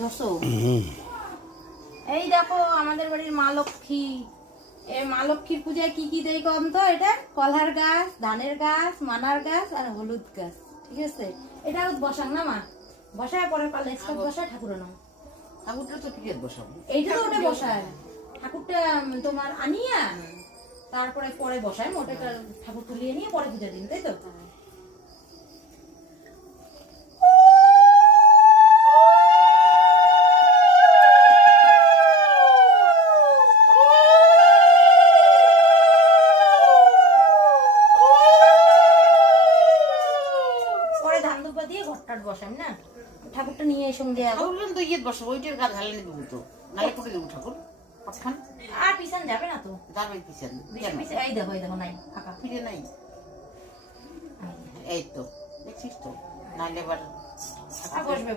ধসো এই দেখো আমাদের বাড়ির মা লক্ষ্মী। এই মা লক্ষ্মীর পূজায় কি কি দেয় কম তো? এটা কলার গাছ, ধানের গাছ, মানার গাছ আর হলুদ গাছ। ঠিক আছে, এটা বসাং না মা, বসায় পরে পারলে বসায় ঠাকুর নাও। ঠাকুরটা তো টিকে বসাবো, এইটা তো ওটা বসায় ঠাকুরটা তোমার আনিয়া তারপরে পরে বসায় মোটে ঠাকুর তুলিয়ে নিয়ে পরে পূজা দিন, তাই তো? পরে ধান দুপা দিয়ে ঘরটার বসাম না, ঠাকুরটা নিয়ে সঙ্গে ঠাকুরটা তো ইয়ে বসাবো, ওইটার গা ঢালে দেবো তো, নালে করে দেবো ঠাকুর পাঠান। আর পিছন যাবে না তো? যাবে পিছন, এই দেখো নাই ফাঁকা ফিরে নাই। এই তো দেখছিস তো, নাইলে এবার বসবে।